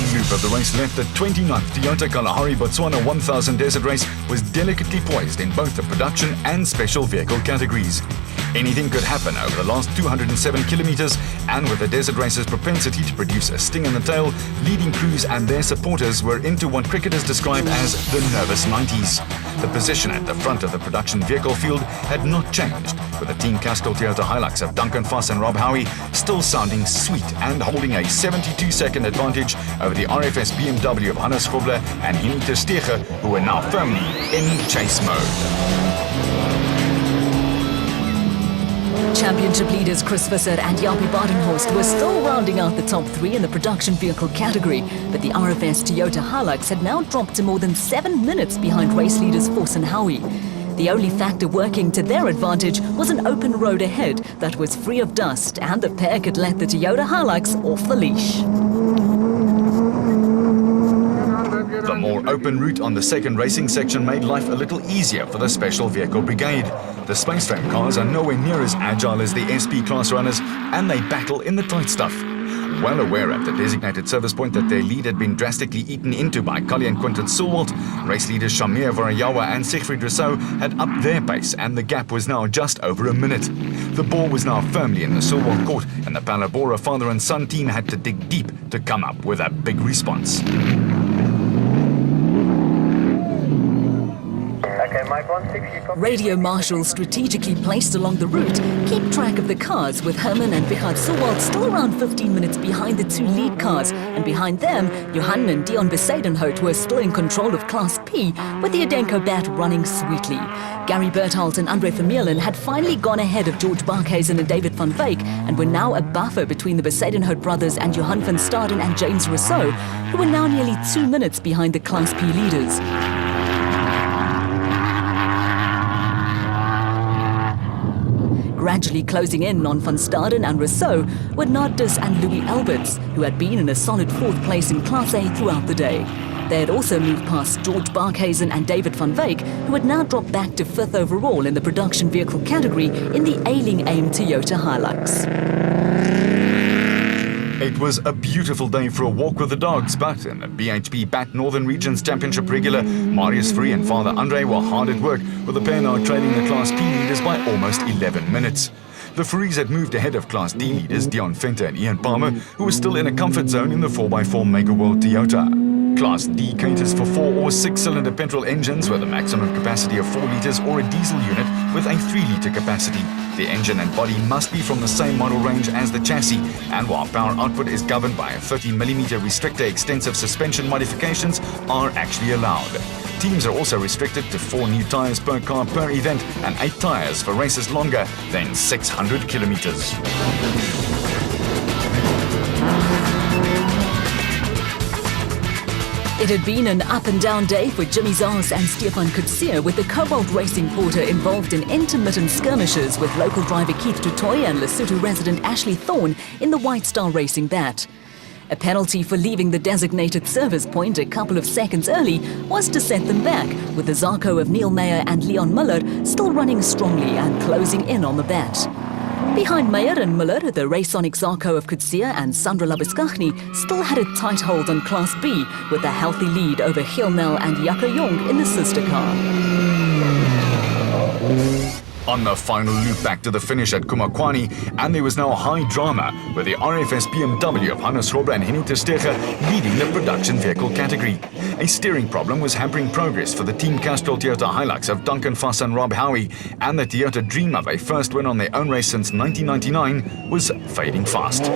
one loop of the race left, the 29th Toyota Kalahari Botswana 1000 Desert Race was delicately poised in both the production and special vehicle categories. Anything could happen over the last 207 kilometers, and with the desert race's propensity to produce a sting in the tail, leading crews and their supporters were into what cricketers describe as the nervous 90s. The position at the front of the production vehicle field had not changed, with the Team Castrol Toyota Hilux of Duncan Foss and Rob Howie still sounding sweet and holding a 72-second advantage over the RFS BMW of Hannes Grobler and Henny ter Steege, who were now firmly in chase mode. Championship leaders Chris Visser and Jaapie Badenhorst were still rounding out the top three in the production vehicle category, but the RFS Toyota Hilux had now dropped to more than 7 minutes behind race leaders Foss and Howie. The only factor working to their advantage was an open road ahead that was free of dust, and the pair could let the Toyota Hilux off the leash. The more open route on the second racing section made life a little easier for the Special Vehicle Brigade. The Spaceframe cars are nowhere near as agile as the SP class runners, and they battle in the tight stuff. Well aware at the designated service point that their lead had been drastically eaten into by Cully and Quinton Sulwalt, race leaders Shamir Varayawa and Siegfried Rousseau had upped their pace, and the gap was now just over a minute. The ball was now firmly in the Sulwalt court, and the Palabora father and son team had to dig deep to come up with a big response. Radio marshals strategically placed along the route keep track of the cars, with Herman and Richard Sulwalt still around 15 minutes behind the two lead cars, and behind them, Johan and Dion Besadenhout were still in control of Class P, with the Adenco bat running sweetly. Gary Berthold and Andre Vermeulen had finally gone ahead of George Barkhuizen and David van Wyk, and were now a buffer between the Besadenhout brothers and Johan van Staden and James Rousseau, who were now nearly 2 minutes behind the Class P leaders. Gradually closing in on Van Staden and Rousseau were Nardus and Louis Alberts, who had been in a solid 4th place in Class A throughout the day. They had also moved past George Barkhuizen and David van Wyk, who had now dropped back to 5th overall in the production vehicle category in the Ailing AIM Toyota Hilux. It was a beautiful day for a walk with the dogs, but in the BHP BAT Northern Regions Championship regular, Marius Free and Father Andre were hard at work, with the pair now trailing the Class P leaders by almost 11 minutes. The Frees had moved ahead of Class D leaders Dion Venter and Ian Palmer, who were still in a comfort zone in the 4x4 Mega World Toyota. Class D caters for 4 or 6-cylinder petrol engines with a maximum capacity of 4 litres or a diesel unit with a 3-litre capacity. The engine and body must be from the same model range as the chassis, and while power output is governed by a 30mm restrictor, extensive suspension modifications are actually allowed. Teams are also restricted to 4 new tyres per car per event and 8 tyres for races longer than 600 kilometers. It had been an up-and-down day for Jimmy Zars and Stefan Kutsia, with the Cobalt Racing Porter involved in intermittent skirmishes with local driver Keith Dutoy and Lesotho resident Ashley Thorne in the White Star Racing bat. A penalty for leaving the designated service point a couple of seconds early was to set them back, with the Zarco of Neil Meyer and Leon Miller still running strongly and closing in on the bat. Behind Meyer and Miller, the Raysonic Zarco of Kutsia and Sandra Labuskaghni still had a tight hold on Class B, with a healthy lead over Gilnel and Jaco Jong in the sister car. On the final loop back to the finish at Kumakwani, and there was now high drama, with the RFS BMW of Hannes Grobler and Henny ter Steege leading the production vehicle category. A steering problem was hampering progress for the Team Castrol Toyota Hilux of Duncan Foss and Rob Howie, and the Toyota dream of a first win on their own race since 1999 was fading fast.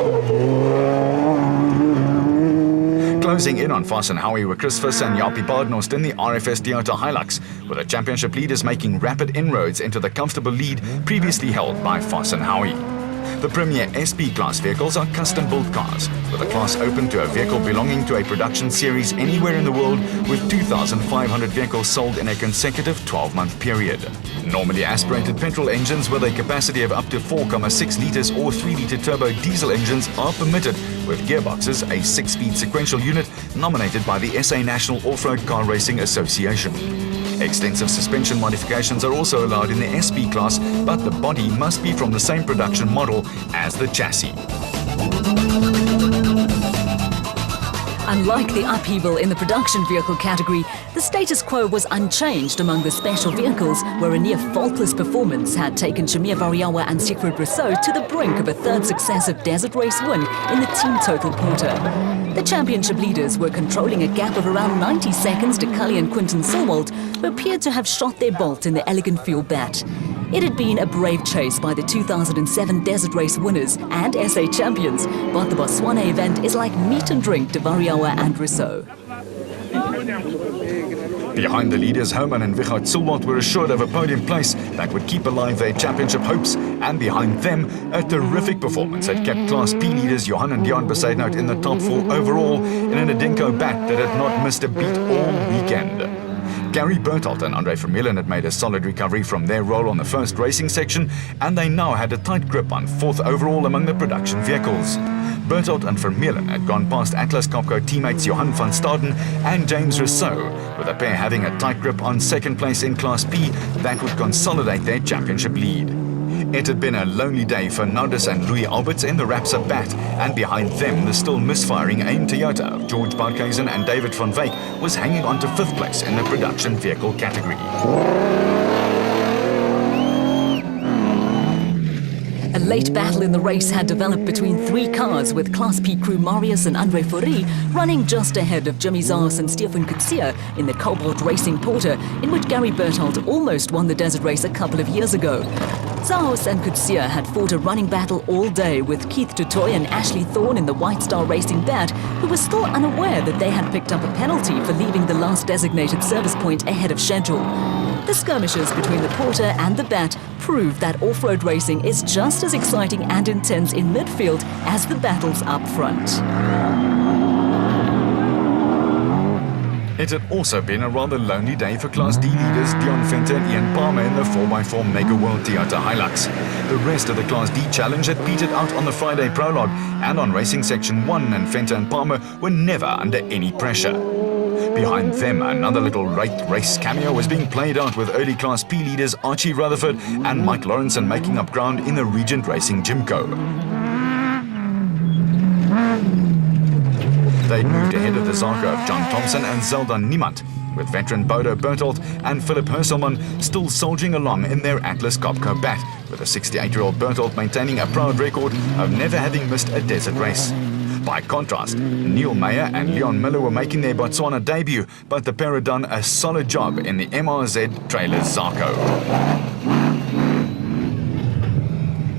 Closing in on Foss and Howie were Chris Visser and Jaapie Badenhorst in the RFS Toyota Hilux, with the championship leaders making rapid inroads into the comfortable lead previously held by Foss and Howie. The Premier SP class vehicles are custom-built cars, with a class open to a vehicle belonging to a production series anywhere in the world, with 2,500 vehicles sold in a consecutive 12-month period. Normally aspirated petrol engines with a capacity of up to 4.6 litres or 3-litre turbo diesel engines are permitted, with gearboxes, a 6-speed sequential unit nominated by the SA National Off-Road Car Racing Association. Extensive suspension modifications are also allowed in the SP class, but the body must be from the same production model as the chassis. Unlike the upheaval in the production vehicle category, the status quo was unchanged among the special vehicles, where a near faultless performance had taken Shamir Variawa and Siegfried Rousseau to the brink of a third successive desert race win in the team total porter. The championship leaders were controlling a gap of around 90 seconds to Cully and Quinton Silwald, who appeared to have shot their bolt in the elegant fuel bat. It had been a brave chase by the 2007 desert race winners and SA champions, but the Botswana event is like meat and drink to Variawa and Rousseau. Behind the leaders, Herman and Wichard Silwald were assured of a podium place that would keep alive their championship hopes, and behind them, a terrific performance that kept Class P leaders Johan and Jan Besaidnout in the top 4 overall in an Adenko bat that had not missed a beat all weekend. Gary Bertelt and Andre Vermeulen had made a solid recovery from their role on the first racing section, and they now had a tight grip on 4th overall among the production vehicles. Bertelt and Vermeulen had gone past Atlas Copco teammates Johan van Staden and James Rousseau, with the pair having a tight grip on 2nd place in Class P that would consolidate their championship lead. It had been a lonely day for Nardis and Louis Alberts in the Rapsa bat, and behind them the still misfiring AIM Toyota of George Barkhuizen and David van Wyk was hanging on to 5th place in the production vehicle category. A late battle in the race had developed between 3 cars, with Class P crew Marius and Andre Fourie running just ahead of Jimmy Zaas and Stefan Kutsia in the Cobalt Racing Porter, in which Gary Bertelt almost won the desert race a couple of years ago. Zaas and Kutsia had fought a running battle all day, with Keith Dutoy and Ashley Thorne in the White Star Racing bat, who were still unaware that they had picked up a penalty for leaving the last designated service point ahead of schedule. The skirmishes between the Porter and the bat proved that off-road racing is just as exciting and intense in midfield as the battles up front. It had also been a rather lonely day for Class D leaders Dion Venter and Ian Palmer in the 4x4 Mega World Toyota Hilux. The rest of the Class D challenge had petered out on the Friday prologue, and on Racing Section 1, and Venter and Palmer were never under any pressure. Behind them, another little race cameo was being played out, with early Class P leaders Archie Rutherford and Mike Lawrenson making up ground in the Regent Racing Jimco. They moved ahead of the Zarko of John Thompson and Zeldan Niemand, with veteran Bodo Bertelt and Philip Herselman still soldiering along in their Atlas Copco bat, with a 68-year-old Bertelt maintaining a proud record of never having missed a desert race. By contrast, Neil Meyer and Leon Miller were making their Botswana debut, but the pair had done a solid job in the MRZ trailer Zarko.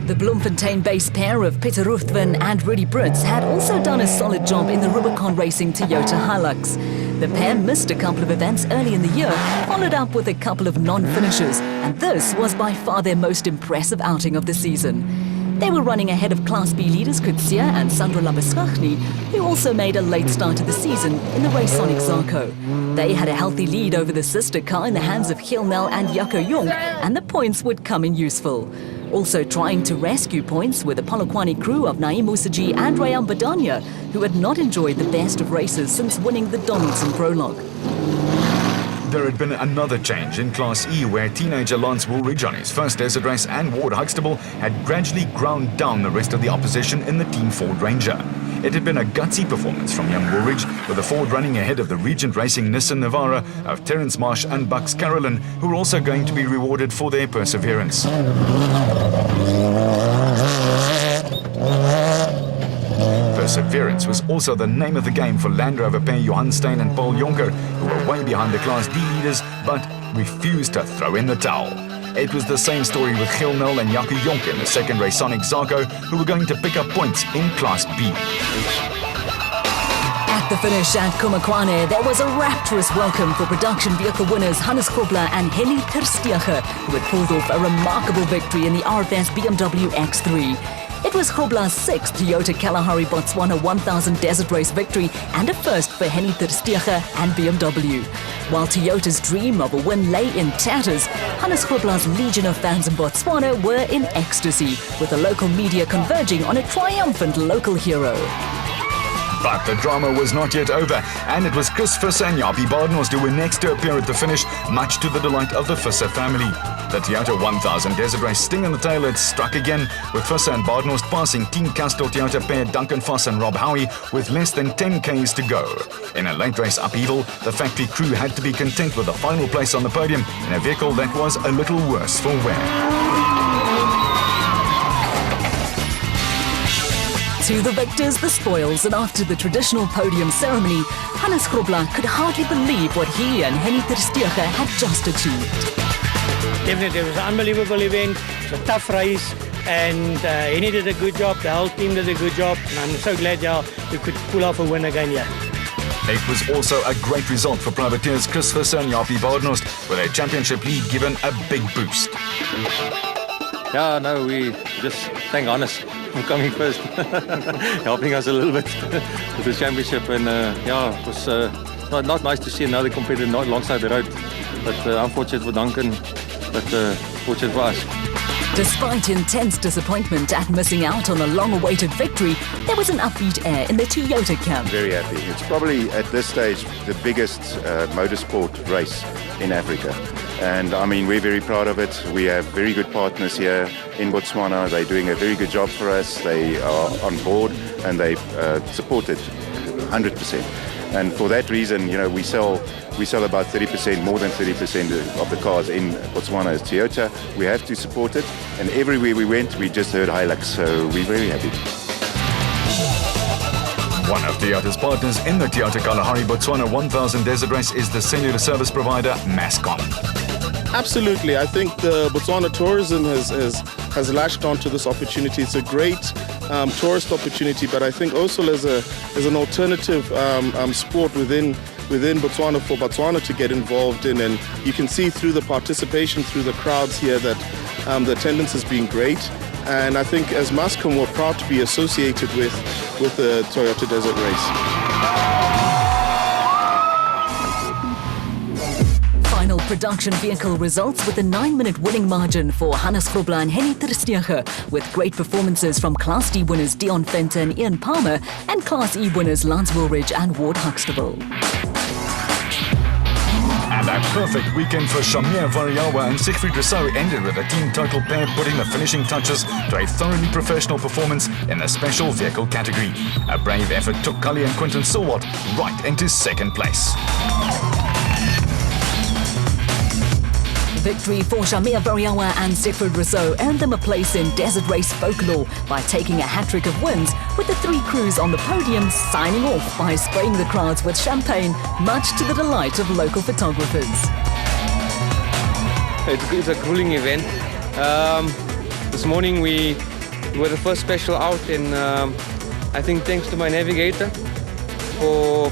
The Bloemfontein-based pair of Peter Ruthven and Rudy Brits had also done a solid job in the Rubicon Racing Toyota Hilux. The pair missed a couple of events early in the year, followed up with a couple of non-finishes, and this was by far their most impressive outing of the season. They were running ahead of Class B leaders Kutsia and Sandro Labuschagne, who also made a late start to the season in the Raconic Zarko. They had a healthy lead over the sister car in the hands of Giel Nel and Jaco Jong, and the points would come in useful. Also trying to rescue points were the Polokwane crew of Naeem Musaji and Rayam Badania, who had not enjoyed the best of races since winning the Donaldson Prologue. There had been another change in Class E, where teenager Lance Woolridge on his first desert race and Ward Huxtable had gradually ground down the rest of the opposition in the Team Ford Ranger. It had been a gutsy performance from young Woolridge, with the Ford running ahead of the Regent Racing Nissan Navara of Terence Marsh and Bucks Carolyn, who were also going to be rewarded for their perseverance. Perseverance was also the name of the game for Land Rover pair Johan Steyn and Paul Jonker, who were way behind the Class D leaders, but refused to throw in the towel. It was the same story with Giel Nel and Jaco Jonker in the second Raconic Zarko, who were going to pick up points in Class B. At the finish at Kumakwane, there was a rapturous welcome for production vehicle winners Hannes Grobler and Henny Terstegen, who had pulled off a remarkable victory in the RFS BMW X3. It was Grobler's 6th Toyota Kalahari Botswana 1000 Desert Race victory and a first for Henny Terstegen and BMW. While Toyota's dream of a win lay in tatters, Hannes Grobler's legion of fans in Botswana were in ecstasy, with the local media converging on a triumphant local hero. But the drama was not yet over, and it was Chris Visser and Japie Badenhorst who were next to appear at the finish, much to the delight of the Visser family. The Toyota 1000 Desert Race sting in the tail had struck again, with Visser and Badenhorst passing Team Castor Toyota pair Duncan Foss and Rob Howie with less than 10 Ks to go. In a late race upheaval, the factory crew had to be content with a final place on the podium in a vehicle that was a little worse for wear. To the victors, the spoils, and after the traditional podium ceremony, Hannes Grobler could hardly believe what he and Henny ter Steege had just achieved. Definitely, it was an unbelievable event. It was a tough race, and Henny did a good job. The whole team did a good job, and I'm so glad we could pull off a win again here. It was also a great result for privateers Chris Visser and Japie Badenhorst, with their championship lead given a big boost. Yeah, no, we just thank Hannes for coming first, helping us a little bit with the championship. And yeah, it was not nice to see another competitor not alongside the road, but unfortunate for Duncan, but fortunate for us. Despite intense disappointment at missing out on a long-awaited victory, there was an upbeat air in the Toyota camp. Very happy. It's probably at this stage the biggest motorsport race in Africa. And I mean, we're very proud of it. We have very good partners here in Botswana. They're doing a very good job for us. They are on board and they support it 100%. And for that reason, you know, we sell about 30%, more than 30% of the cars in Botswana as Toyota. We have to support it. And everywhere we went, we just heard Hilux. So we're very happy. One of Toyota's partners in the Toyota Kalahari Botswana 1000 Desert Race is the cellular service provider Mascom. Absolutely. I think the Botswana tourism has latched onto this opportunity. It's a great tourist opportunity, but I think also as an alternative sport within Botswana for Botswana to get involved in. And you can see through the participation, through the crowds here, that the attendance has been great. And I think as Mascom, we're proud to be associated with the Toyota Desert Race. Final production vehicle results with a 9-minute winning margin for Hannes Grobler and Henny ter Steege, with great performances from Class D winners Dion Venter and Ian Palmer and Class E winners Lance Woolridge and Ward Huxtable. And a perfect weekend for Shamir Variawa and Siegfried Rousseau ended with a team total pair putting the finishing touches to a thoroughly professional performance in the special vehicle category. A brave effort took Cully and Quinton Silwat right into second place. Victory for Shamir Variawa and Siegfried Rousseau earned them a place in Desert Race folklore by taking a hat-trick of wins, with the three crews on the podium signing off by spraying the crowds with champagne, much to the delight of local photographers. It's a grueling event. This morning we were the first special out, and I think thanks to my navigator for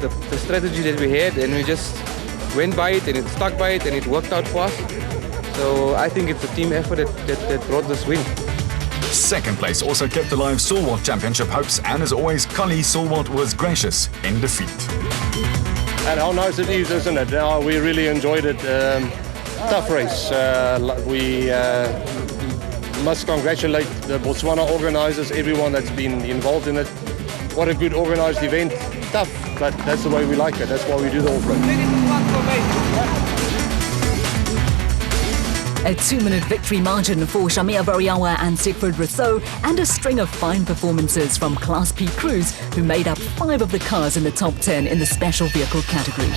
the strategy that we had, and we just went by it and it stuck by it and it worked out for us. So I think it's a team effort that brought this win. Second place also kept alive Silwat Championship hopes, and as always, Cully Silwat was gracious in defeat. And how nice it is, isn't it? We really enjoyed it. Tough race. We must congratulate the Botswana organisers, everyone that's been involved in it. What a good organised event. Tough, but that's the way we like it. That's why we do the off-road. A 2-minute victory margin for Shamir Variawa and Siegfried Rousseau, and a string of fine performances from Class P crews, who made up 5 of the cars in the top 10 in the special vehicle category.